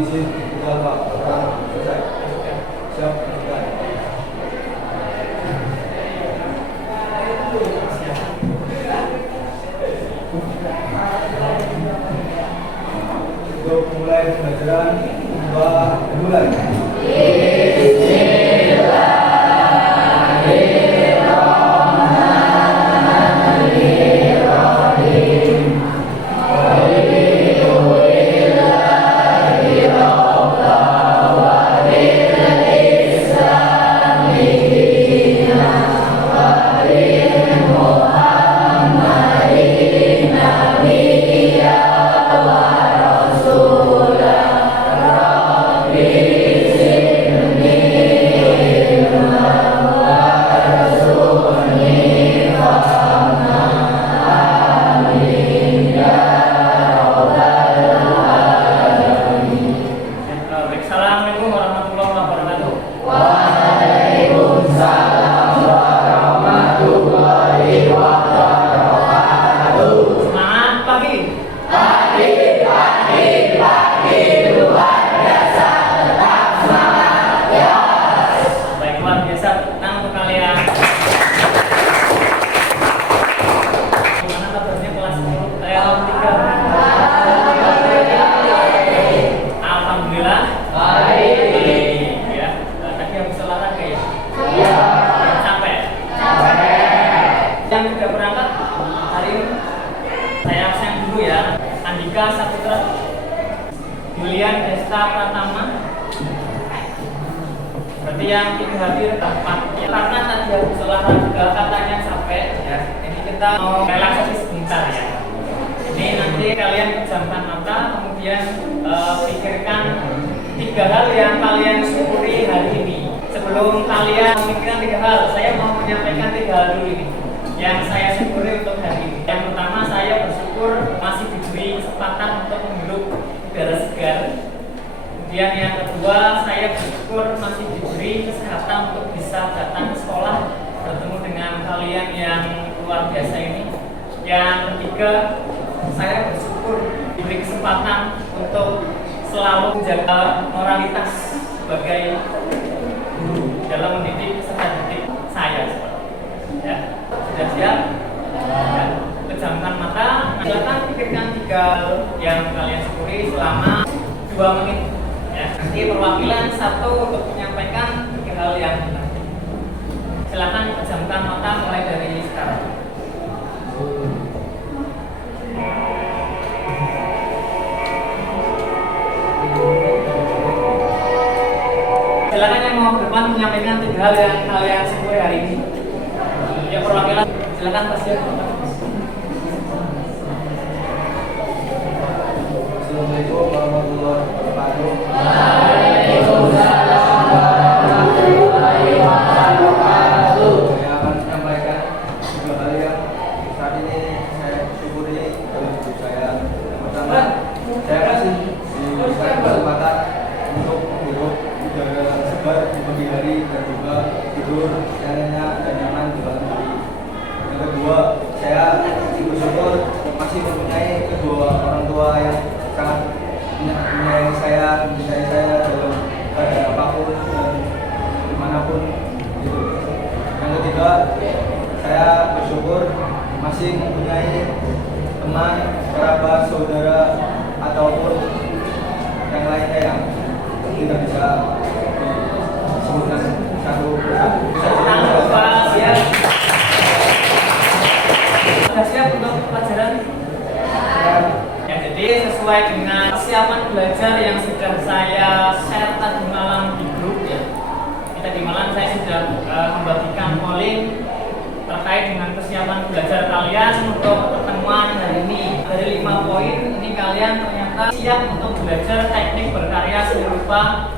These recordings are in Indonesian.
izin tinggal Pak. Selesai. Siap, selesai. Untuk mulai pembelajaran mulai. Assalamualaikum warahmatullahi wabarakatuh. Waalaikumsalam warahmatullahi wabarakatuh. Semangat pagi. Pagi luar biasa, tetap semangat ya. Baik, luar biasa. Tenang untuk kalian. Gimana kabarnya kelas 10? Saya tahun 3. Alhamdulillah. Baik. Ya. Tadi habis olahraga ya? Iya. Capek? Yang sudah berangkat hari ini saya absen dulu ya. Andika Saputra, Julian Desta Pratama. Berarti yang tidak hadir tempat ya, karena tadi habis olahraga katanya capek ya. Ini kita mau relaksasi sebentar ya. Ini nanti kalian pejamkan mata, kemudian pikirkan 3 hal yang kalian syukuri hari ini. Sebelum kalian memikirkan 3 hal, saya mau menyampaikan 3 hal dulu ini yang saya syukuri untuk hari ini. Yang pertama, saya bersyukur masih diberi kesempatan untuk menghirup udara segar. Kemudian yang kedua, saya bersyukur masih diberi kesehatan untuk bisa datang ke sekolah, bertemu dengan kalian yang luar biasa ini. Yang ketiga, saya bersyukur diberi kesempatan untuk selalu menjaga moralitas sebagai guru dalam mendidik peserta didik saya. Ya, sudah siap? Ya, pejamkan mata, silakan pikirkan 3 yang kalian syukuri selama 2 menit. Ya, nanti perwakilan 1 untuk menyampaikan 3 hal yang benar. Silakan pejamkan mata mulai dari sekarang. Silakan yang mau ke depan menyampaikan 3 hal yang kalian syukuri hari ini. Ya, perwakilan silakan pasien. Assalamualaikum warahmatullahi wabarakatuh. Waalaikumsalam warahmatullahi wabarakatuh. Saya akan menyampaikan 3 hal yang saat ini saya syukuri dari hidup saya. Yang pertama, saya masih diberikan kesempatan untuk menghirup udara segar di pagi hari dan juga tidur yang nyenyak dan nyaman di malam hari. Yang kedua, saya bersyukur masih mempunyai kedua orang tua yang sangat menyayangi saya, mencintai saya dalam keadaan apapun dan dimanapun gitu. Yang ketiga, saya bersyukur masih mempunyai teman, kerabat, saudara ataupun yang lainnya yang tidak bisa disebutkan satu persatu. Sudah siap untuk pelajaran? Ya, jadi sesuai dengan persiapan belajar yang sudah saya share tadi malam di grup ya. Tadi malam saya sudah membagikan polling terkait dengan persiapan belajar kalian untuk pertemuan hari ini. Dari 5 poin ini kalian ternyata siap untuk belajar teknik berkarya seni rupa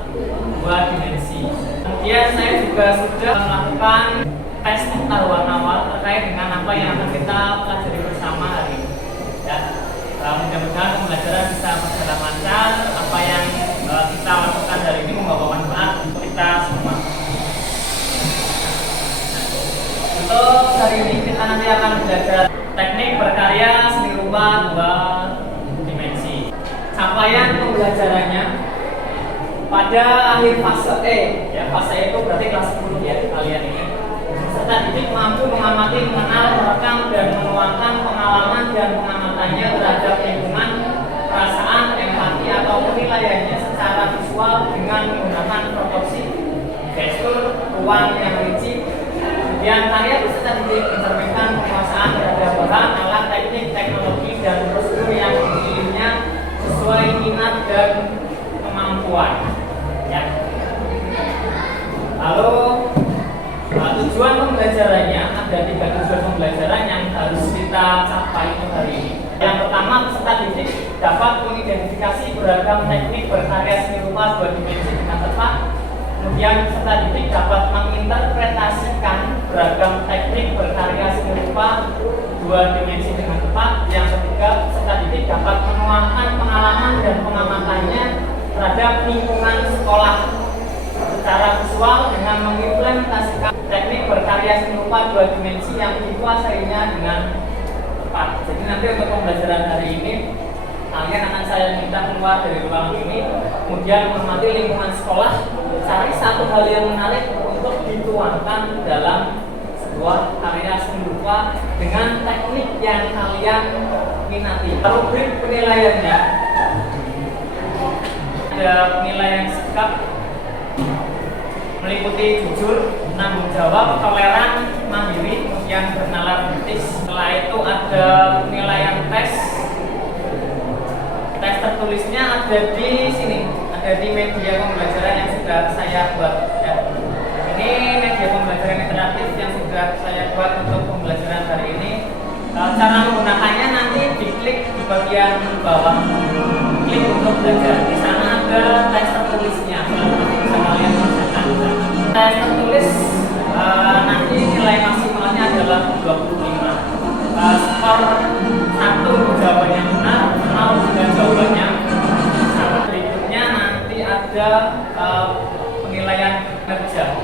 2 dimensi. Kemudian saya juga sudah melakukan tes pengetahuan awal terkait dengan apa yang akan kita pelajari bersama hari ini. Ya, mudah-mudahan pembelajaran bisa berjalan lancar. Apa yang kita lakukan hari ini membawa manfaat untuk kita semua. Untuk hari ini kita nanti akan belajar teknik berkarya seni rupa 2 dimensi. Capaian pembelajarannya pada akhir fase E, ya fase E itu berarti kelas 10 ya kalian ini. Peserta didik mampu mengamati, mengenal, merekam dan menuangkan pengalaman dan pengamatannya terhadap lingkungan, perasaan, empati atau penilaiannya secara visual dengan menggunakan proporsi, gestur, ruang yang rinci. Kemudian karya peserta didik mencerminkan penguasaan terhadap bahan, alat, teknik, teknologi dan prosedur yang dipilihnya sesuai minat dan kemampuan. Ya. Lalu tujuan pembelajarannya, ada 3 tujuan pembelajaran yang harus kita capai hari ini. Yang pertama, peserta didik dapat mengidentifikasi beragam teknik berkarya seni rupa 2 dimensi dengan tepat. Kemudian peserta didik dapat menginterpretasikan beragam teknik berkarya seni rupa 2 dimensi dengan tepat. Yang ketiga, peserta didik dapat menuangkan pengalaman dan pengamatannya terhadap lingkungan sekolah secara visual dengan mengimplementasikan teknik berkarya seni rupa 2 dimensi yang dikuasainya dengan tepat. Jadi nanti untuk pembelajaran hari ini kalian akan saya minta keluar dari ruang ini, kemudian mengamati lingkungan sekolah, cari satu hal yang menarik untuk dituangkan dalam sebuah karya seni rupa dengan teknik yang kalian minati. Rubrik penilaiannya ada penilaian sikap, meliputi jujur, tanggung jawab, toleran, mandiri, kemudian bernalar kritis. Setelah itu ada penilaian tes. Tes tertulisnya ada di sini, ada di media pembelajaran yang sudah saya buat. Ya. Ini media pembelajaran interaktif yang sudah saya buat untuk pembelajaran hari ini. Cara menggunakannya nanti diklik di bagian bawah, klik untuk belajar. Di sana ada tes tertulisnya, bisa kalian bacakan. Tes tertulis nanti nilai maksimalnya adalah 25. Skor 1 jawabannya benar, 0 dengan jawabannya salah. Berikutnya nanti ada penilaian kerja.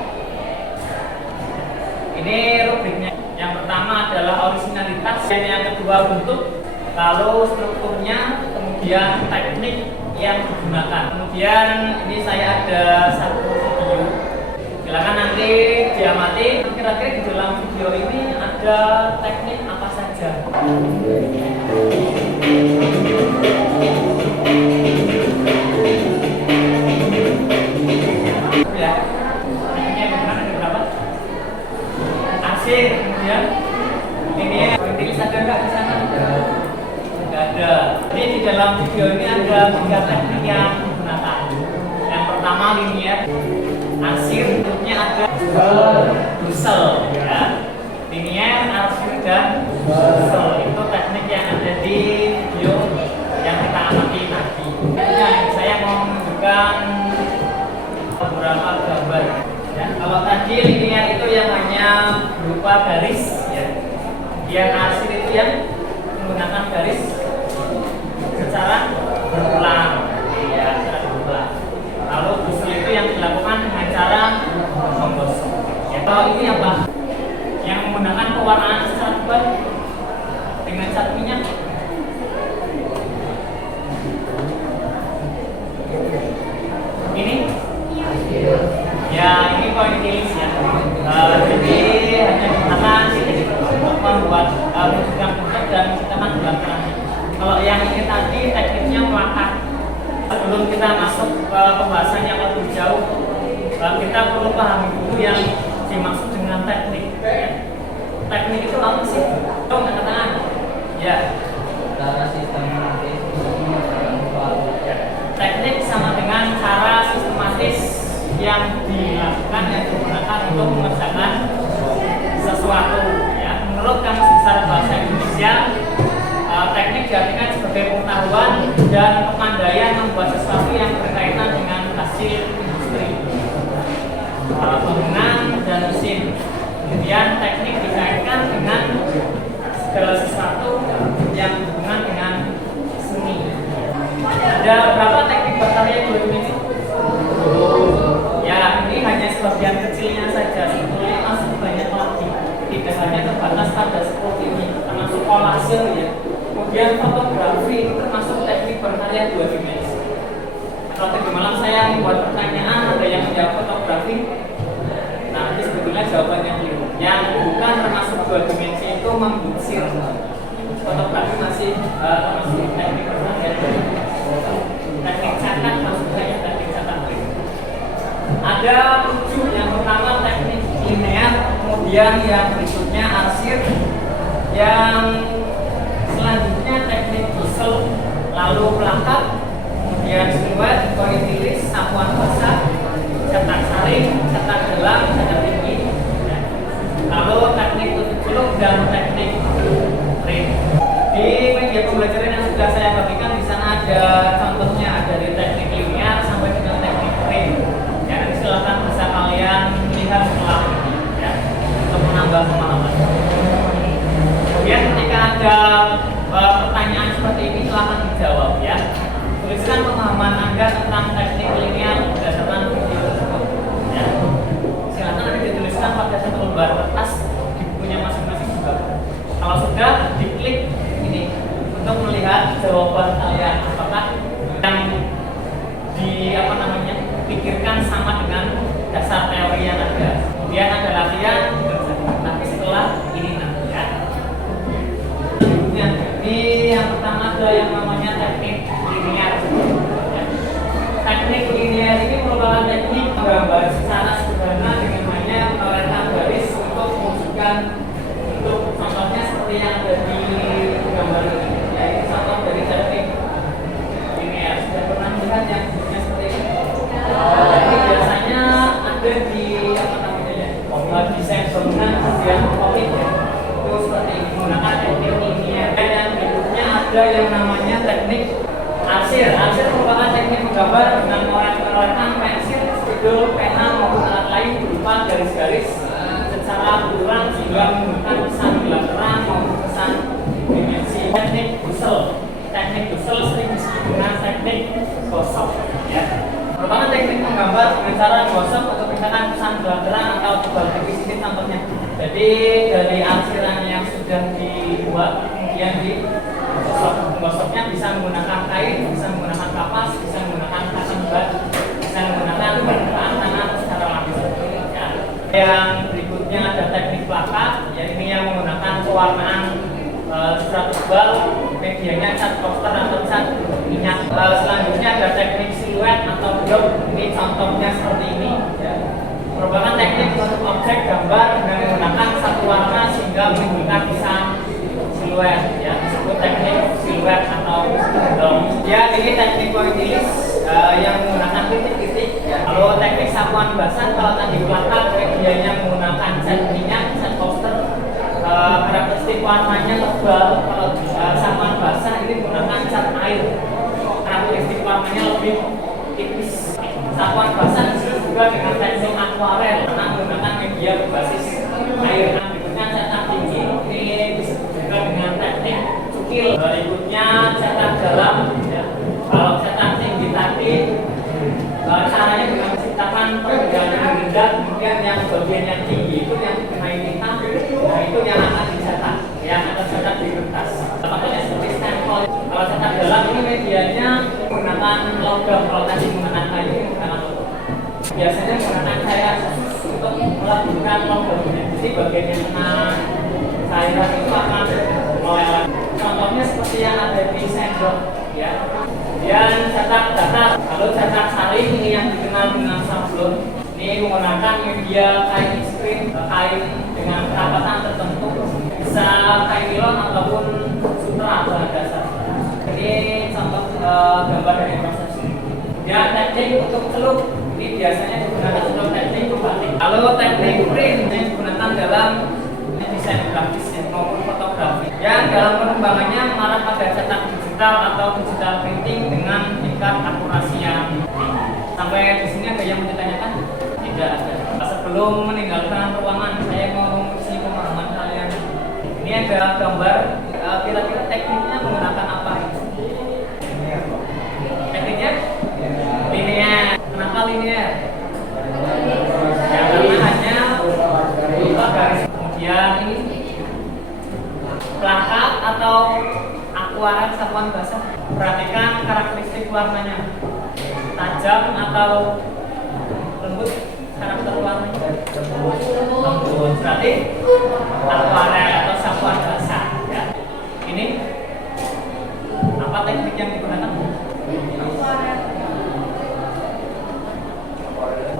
Ini rubriknya. Yang pertama adalah originalitas, yang kedua bentuk, lalu strukturnya, kemudian teknik yang digunakan. Kemudian ini saya ada satu video, silakan nanti diamati. Kira-kira di dalam video ini ada teknik apa saja? Ya, tekniknya bagaimana? Ada berapa? Asing, kemudian ini tulis ada nggak di sana? Nggak ada. Jadi di dalam video ini ada 3 teknik yang digunakan. Yang pertama linier, arsir, bentuknya ada dusel, ya. Linier, arsir dan dusel itu teknik yang ada di video yang kita amati tadi. Nah, saya mau menunjukkan beberapa gambar. Ya, kalau tadi linier itu yang hanya berupa garis, ya. Kemudian arsir itu yang menggunakan garis secara berulang, ya, secara berulang. Lalu dusel itu yang dilakukan dengan cara menggosok. Ya, kalau ini apa? Yang menggunakan pewarnaan secara tebal dengan cat minyak. Ini? Ya, ini pointilis ya. Jadi hanya digunakan untuk membuat bentuk dan menciptakan gambaran. Kalau yang ini tadi tekniknya melakat. Sebelum kita masuk ke pembahasan yang lebih jauh, kita perlu pahami dulu yang dimaksud dengan teknik. Teknik itu apa sih? Dong, angkat tangan. Ya. Teknik sama dengan cara sistematis yang dilakukan, yang digunakan untuk mengerjakan sesuatu. Ya. Menurut Kamus Besar Bahasa Indonesia, teknik diartikan sebagai pengetahuan dan kepandaian membuat sesuatu yang berkaitan dengan hasil industri, bangunan dan mesin. Kemudian teknik dikaitkan dengan segala sesuatu yang berhubungan dengan seni. Ada berapa teknik berkarya 2 dimensi? Ya, ini hanya sebagian kecilnya saja. Sebetulnya masih banyak lagi. Tidak hanya terbatas pada 10 ini, termasuk kolase ya. Kemudian fotografi itu termasuk teknik berkarya 2 dimensi. Kalau tadi malam saya membuat pertanyaan, ada yang menjawab fotografi. Nah, ini sebetulnya jawabannya keliru. Yang bukan termasuk dua dimensi itu membutsir. Fotografi masih teknik pertanyaan. Teknik cetak maksudnya ya, teknik cetak. Ada 7. Yang pertama teknik linear, kemudian yang berikutnya arsir, yang selanjutnya teknik puzzle, lalu plakat, kemudian siluet, pointilis, sapuan basah, cetak saring, cetak dalam, cetak tinggi, ya. Lalu teknik tutup celuk dan teknik print. Di media pembelajaran yang sudah saya bagikan di sana ada contohnya, dari teknik linear sampai dengan teknik print. Ya, nanti silakan bisa kalian lihat setelah ini, ya, untuk menambah pemahaman. Kemudian ketika ada pertanyaan seperti ini silahkan dijawab, ya. Tuliskan pemahaman Anda tentang teknik linear berdasarkan video tersebut, ya. Silahkan nanti dituliskan pada satu lembar kertas di bukunya masing-masing juga. Kalau sudah, diklik ini untuk melihat jawaban kalian apakah yang pikirkan sama dengan dasar teori yang ada. Kemudian ada latihan, tapi setelah ini nanti, ya. Ini yang pertama ada yang namanya teknik linear. Ya. Teknik linear ini merupakan teknik menggambar secara sederhana dengan hanya melempar garis untuk mewujudkan bentuk. Contohnya seperti yang ada di gambar ini. Ya, ini contoh dari teknik linear. Sudah pernah melihat yang bentuknya seperti ini? Jadi biasanya ada di desain bangunan yang komik, ya. Itu seperti ini, menggunakan teknik linear. Dan berikutnya ada yang namanya teknik arsir. Arsir merupakan teknik menggambar dengan mengolahkan pensil, spidol, pena maupun alat lain berupa garis-garis secara berulang sehingga menggunakan pesan bilang terang maupun pesan dimensi. Teknik puzzle. Teknik puzzle sering disebut dengan teknik gosok, ya. Merupakan teknik menggambar dengan cara gosok untuk misalkan pesan bilang terang atau tebal tipis. Ini contohnya. Jadi dari arsiran yang sudah dibuat kemudian digosoknya bisa menggunakan kain, bisa menggunakan kapas, bisa menggunakan kasan bat, bisa menggunakan permukaan tanah secara langsung. Ya. Yang berikutnya ada teknik plakat, ya, ini yang menggunakan pewarnaan surat tebal, medianya cat poster atau cat minyak. Selanjutnya ada teknik siluet atau blok. Ini contohnya seperti ini, ya. Merupakan teknik untuk objek gambar dengan menggunakan satu warna sehingga menimbulkan kesan siluet, ya, disebut teknik siluet atau blok. Ya, ini teknik pointilis yang menggunakan titik-titik, ya. Kalau teknik sapuan basah, kalau tadi plakat medianya menggunakan cat minyak, cat poster. Karakteristik warnanya tebal. Kalau sapuan basah ini menggunakan cat air, karakteristik warnanya lebih tipis. Sapuan basah disebut juga dengan teknik akuarel karena menggunakan media berbasis air. Berikutnya cetak tinggi, ini disebut juga dengan teknik cukil. Berikutnya cetak dalam, ya. Kalau cetak tinggi tadi caranya dengan menciptakan permukaan yang rendah, kemudian yang bagian yang tinggi itu yang dikenai tinta, nah itu yang akan dicetak, yang akan cetak di kertas. Contohnya seperti stempel. Kalau cetak dalam ini medianya menggunakan logam, kalau tadi menggunakan kayu ini menggunakan logam. Biasanya menggunakan cairan khusus untuk melakukan logamnya. Jadi bagian yang kena cairan itu akan meleleh. Contohnya seperti yang ada di sendok, ya. Dan cetak datar, lalu cetak saring ini yang dikenal dengan sablon. Ini menggunakan media kain screen, kain dengan kerapatan tertentu, bisa kain nilon ataupun sutra bahan dasar. Ini contoh gambar dari proses ini. Dan teknik untuk celup ini biasanya digunakan untuk teknik batik. Lalu teknik print ini digunakan dalam desain grafis maupun fotografi. Yang dalam pengembangannya mengarah pada cetak digital atau digital printing dengan tingkat akurasi yang tinggi. Sampai di sini ada yang mau ditanyakan? Tidak ada. Sebelum meninggalkan ruangan, saya mau menguji pemahaman kalian. Ini ada gambar, kira-kira tekniknya menggunakan apa? Tekniknya? Linear. Kenapa linear? Ya, karena hanya berupa garis. Kemudian ini plakat atau akuarel sapuan basah. Perhatikan karakteristik warnanya. tajam atau lembut karakter warnanya? Lembut. Berarti akuarel atau sapuan basah. Ya. Ini apa teknik yang digunakan?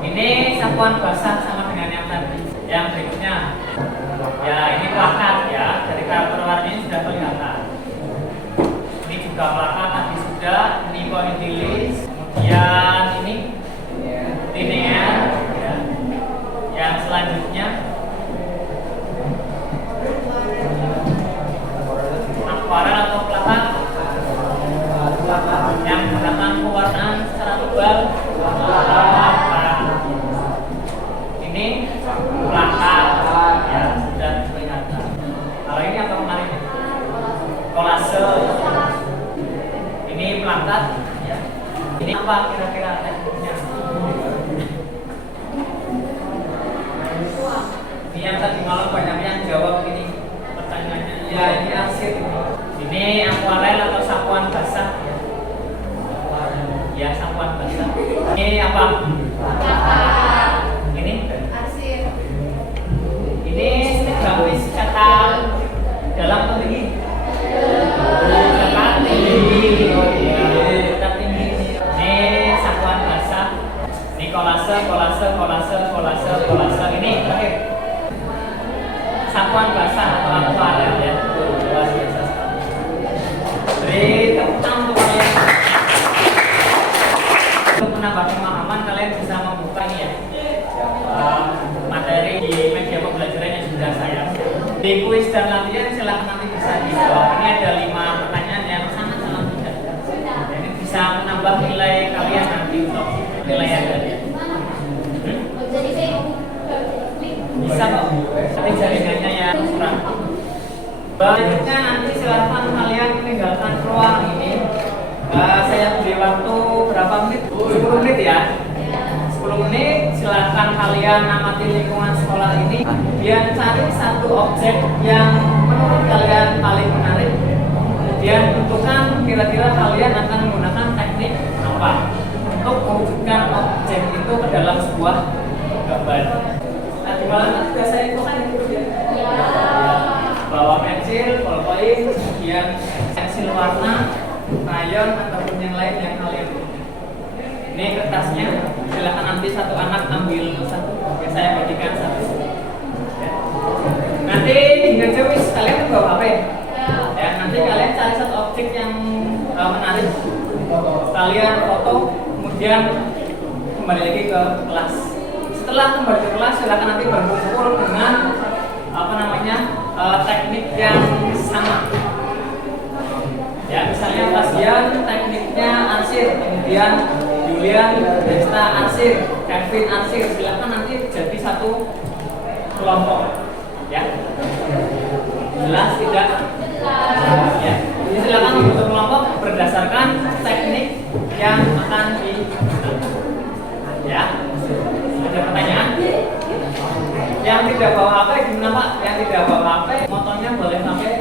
Ini sapuan basah sama dengan yang tadi. Yang berikutnya, ya ini plakat ya. Dari karakter warnanya sudah kelihatan. Ini juga plakat tadi sudah. Ini pointilis. Kemudian ini linear. Ya. Yang selanjutnya akuarel atau plakat yang menggunakan pewarnaan secara tebal. Ini plakat ya sudah kelihatan. Kalau ini apa kemarin? Kolase. Ini plakat ya. Ini apa kira-kira tekniknya? Ini yang tadi malam banyak yang jawab ini pertanyaannya. Ya ini arsip. Ini akuarel atau sapuan basah ya. Ya sapuan basah. Ini apa? Ini Arsip. ini grafis cetak dalam atau tinggi? Cetak tinggi. Oh iya, cetak tinggi. Ini sapuan basah. Ini kolase. Ini terakhir sapuan basah atau akuarel ya. Luar biasa sekali. Beri tepuk tangan untuk kalian. Untuk menambah pemahaman kalian bisa membuka ini ya. Materi di media pembelajaran yang sudah saya. Di kuis dan latihan silahkan nanti bisa dijawab. Ini ada 5 pertanyaan yang sangat mudah. Jadi bisa menambah nilai kalian nanti untuk nilai yang tadi. Bisa kok. Tapi jaringannya yang kurang. Selanjutnya nanti silahkan kalian meninggalkan ruang ini. Saya beri waktu berapa menit? 10 menit ya. 10 menit silahkan kalian amati lingkungan sekolah ini. Kemudian cari satu objek yang menurut kalian paling menarik. Kemudian tentukan kira-kira kalian akan menggunakan teknik apa untuk mewujudkan objek itu ke dalam sebuah gambar. Nah, di malam sudah saya infokan itu ya. Bawa pensil, ballpoint, kemudian pensil warna, crayon ataupun yang lain yang kalian punya. Ini kertasnya, silakan nanti satu anak ambil satu. Oke, saya bagikan satu. Ya. Nanti hingga jauh kalian bawa HP. Ya, nanti kalian cari satu objek yang menarik. Kalian foto, kemudian kembali lagi ke kelas. Setelah kembali ke kelas, silakan nanti berkumpul dengan teknik yang sama. Ya, misalnya Pasian tekniknya arsir, kemudian Julian Desta arsir, Kevin arsir. Silakan nanti jadi satu kelompok. Ya, jelas tidak? Ya, jadi silakan membentuk kelompok berdasarkan teknik yang akan digunakan. Ya, ada pertanyaan? Yang tidak bawa HP gimana Pak? Yang tidak bawa HP, motornya boleh pakai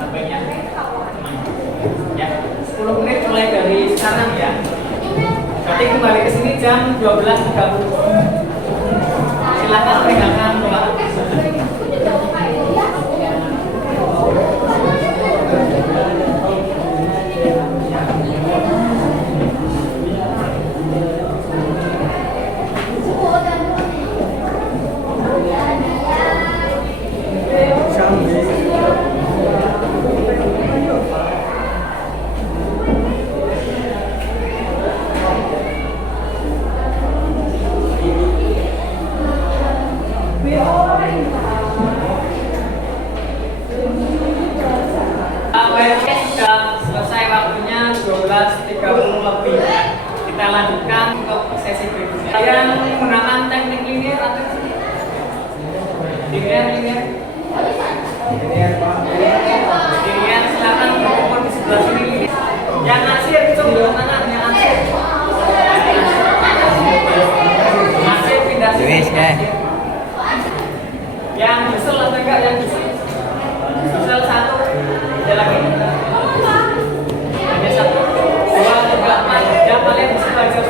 HP-nya. Ya, 10 menit mulai dari sekarang ya. Nanti kembali ke sini jam 12.30. Silakan meninggalkan ruangan. Selesai waktunya 12.30 lebih. Kita lanjutkan untuk sesi berikutnya. Kalian menggunakan teknik linear atau linear? Linear silakan berkumpul di sebelah sini. Yang arsir itu tangan yang arsir. Arsir pindah sini. Yang busel atau enggak yang busel? Busel satu. Ada lagi. Hanya satu, dua, tiga, empat. Ya kalian bisa baca.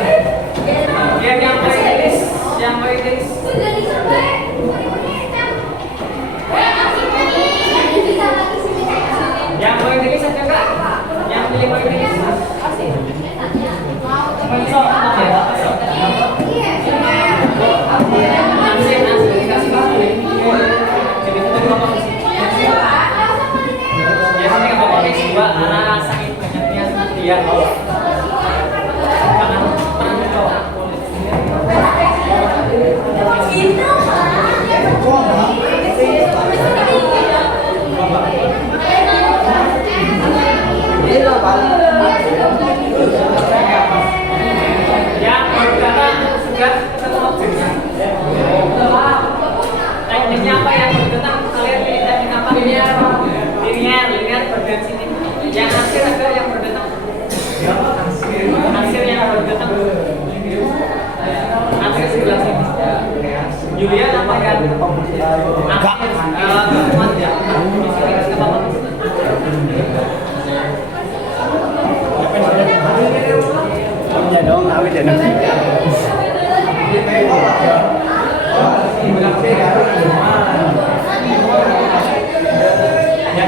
Ya,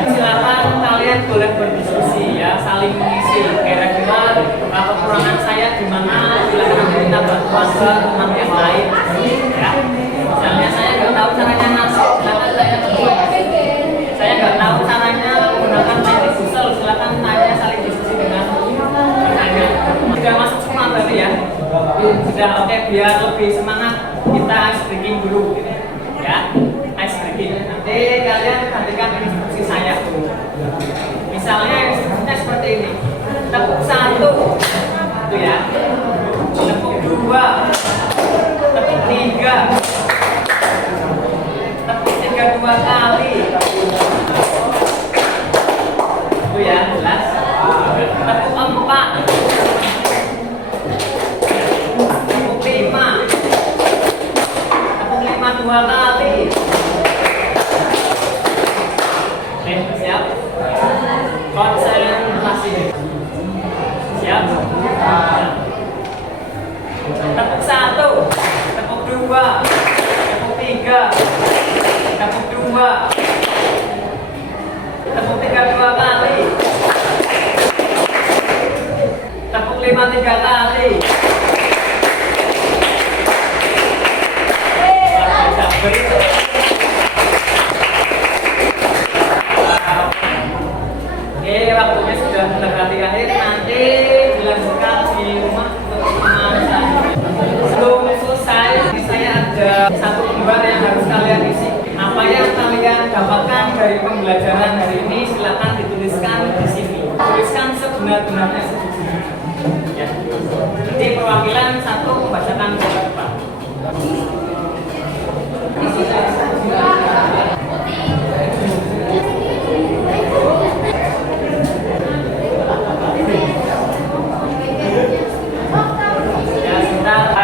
silakan kalian boleh berdiskusi ya, saling mengisi. Kira-kira kekurangan saya di mana, silakan minta bantuan ke teman yang lain. Ya, misalnya saya nggak tahu caranya nasi, silakan saya bantu. Saya nggak tahu caranya menggunakan teknik Google, silakan tanya, saling diskusi dengan rekannya. Sudah masuk semua berarti ya? Sudah, oke, biar lebih semangat kita ice breaking dulu, ya. Ice breaking. Nanti kalian perhatikan instruksi saya tuh. Misalnya instruksinya seperti ini. Tepuk 1, itu ya. Tepuk 2, tepuk 3, tepuk 3 2 kali. Itu ya, jelas. Tepuk 4, tepuk 5, tepuk 5 2 kali. Oke, siap. Konsentrasi. Siap. Tepuk 1, tepuk 2, tepuk 3, tepuk 2, tepuk 3 2 kali. Tepuk 5 3 kali. Oke, waktunya sudah mendekati akhir. Nanti dilanjutkan di rumah untuk teman-teman. Sebelum selesai, saya ada satu gambar yang harus kalian isi. Apa yang kalian dapatkan dari pembelajaran hari ini, silakan dituliskan di sini. Tuliskan sebenar-benarnya sejujurnya. Ya. Jadi perwakilan satu membacakan beberapa.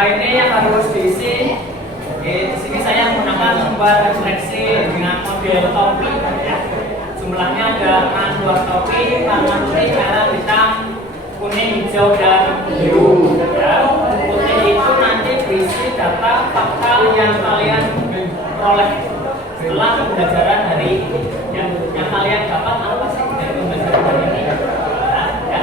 Ini yang harus diisi. Oke, di sini saya menggunakan lembar refleksi dengan model topi. Ya. Jumlahnya ada 62 topi, warna putih, merah, hitam, kuning, hijau, dan biru. Ya. Putih itu nanti berisi data fakta yang kalian peroleh setelah pembelajaran hari ini. Yang kalian dapat apa sih dari pembelajaran hari ini? Ya.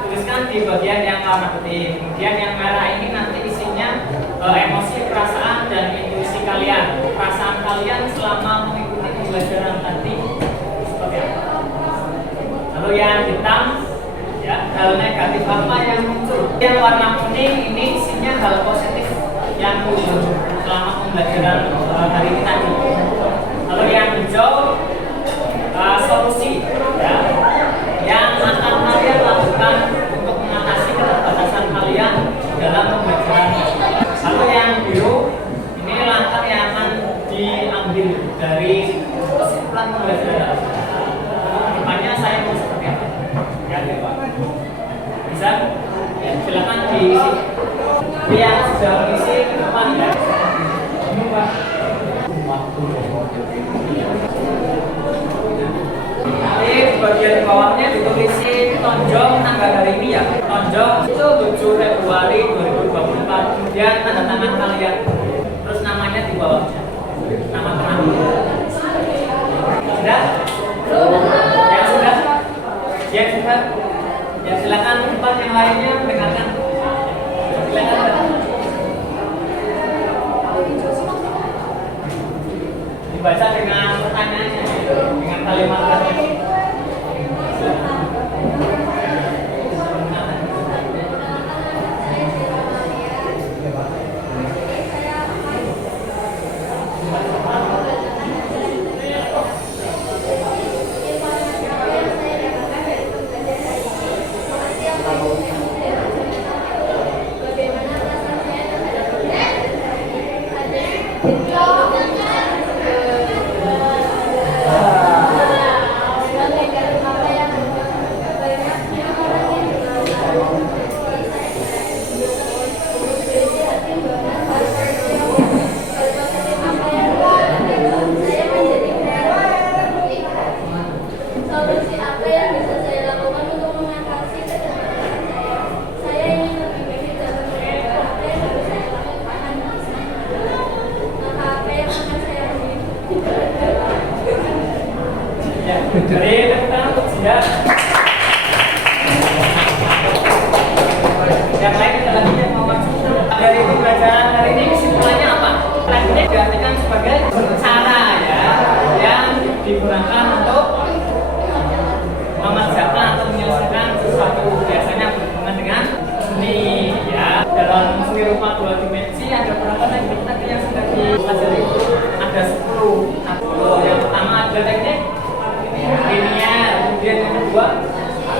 Tuliskan di bagian yang warna putih. Kemudian yang merah ini nanti isinya emosi, perasaan, dan intuisi kalian. Perasaan kalian selama mengikuti pembelajaran tadi seperti apa? Lalu yang hitam, ya, hal negatif apa yang muncul? Yang warna kuning ini isinya hal positif yang muncul selama pembelajaran hari ini tadi. Lalu yang hijau, solusi, ya, yang akan kalian lakukan untuk mengatasi keterbatasan kalian dalam pembelajaran. Lalu yang biru, ini langkah yang akan diambil dari kesimpulan pembelajaran. Depannya saya mau seperti apa? Ya, bisa? Ya, silakan diisi. Yang sudah mengisi ke depan ya. Nanti di bagian bawahnya ditulisi tonjol tanggal hari ini ya. Tonjol itu 7 Februari 2024. Kemudian tanda tangan kalian. Terus namanya di bawahnya. Nama terakhir. Sudah? Yang sudah? Yang sudah? Ya silakan tempat yang lainnya mendengarkan. Silakan. Dibaca dengan pertanyaannya, dengan kalimat. hari ini kesimpulannya apa? Teknik diartikan sebagai cara ya yang digunakan untuk mengerjakan atau menyelesaikan sesuatu, biasanya berhubungan dengan seni ya. Dalam seni rupa dua dimensi ada berapa teknik tadi yang sudah dipelajari? Ada 10. Nah, yang pertama ada teknik linear, kemudian yang kedua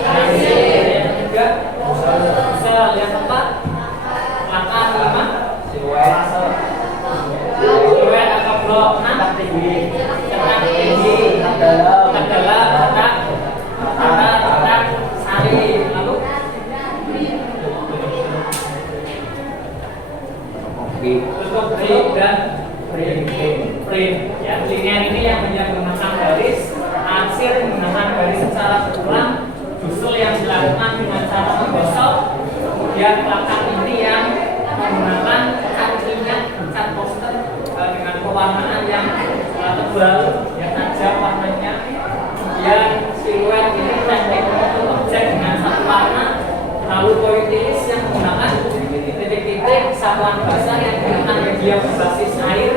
nasir, yang ketiga pusel, yang keempat latar, lima siluet atau blok, 6 cetak tinggi adalah cetak salib, lalu bentuk brick dan print ya. Linear ini yang menggunakan garis, arsir menggunakan garis secara berulang, pusel yang dilakukan dengan cara menggosok, kemudian latar ini yang menggunakan cat minyak, cat poster dengan pewarnaan yang tebal, yang tajam warnanya. Kemudian siluet ini teknik membentuk objek dengan satu warna, lalu pointilis yang menggunakan titik-titik, satuan basah yang menggunakan media berbasis air,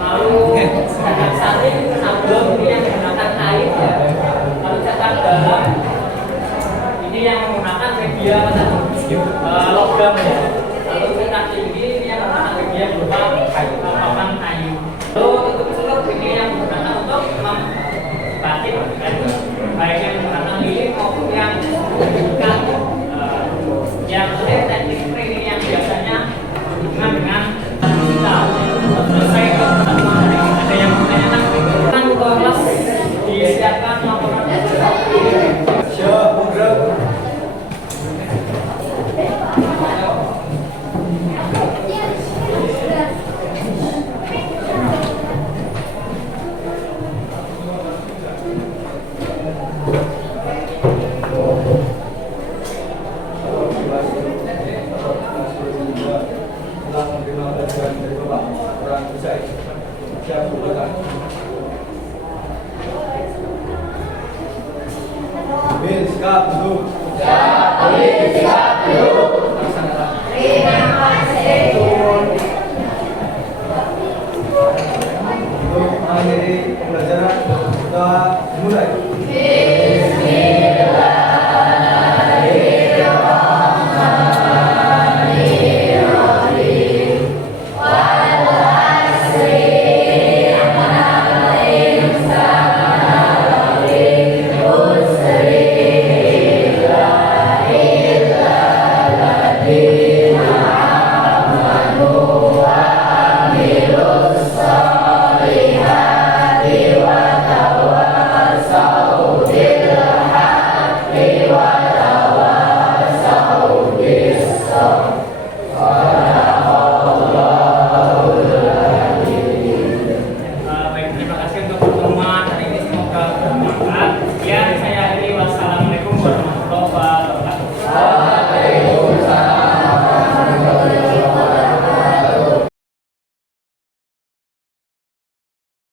lalu cetak salib, sablon ini yang menggunakan air ya. Lalu cetak dalam ini yang menggunakan media logam ya.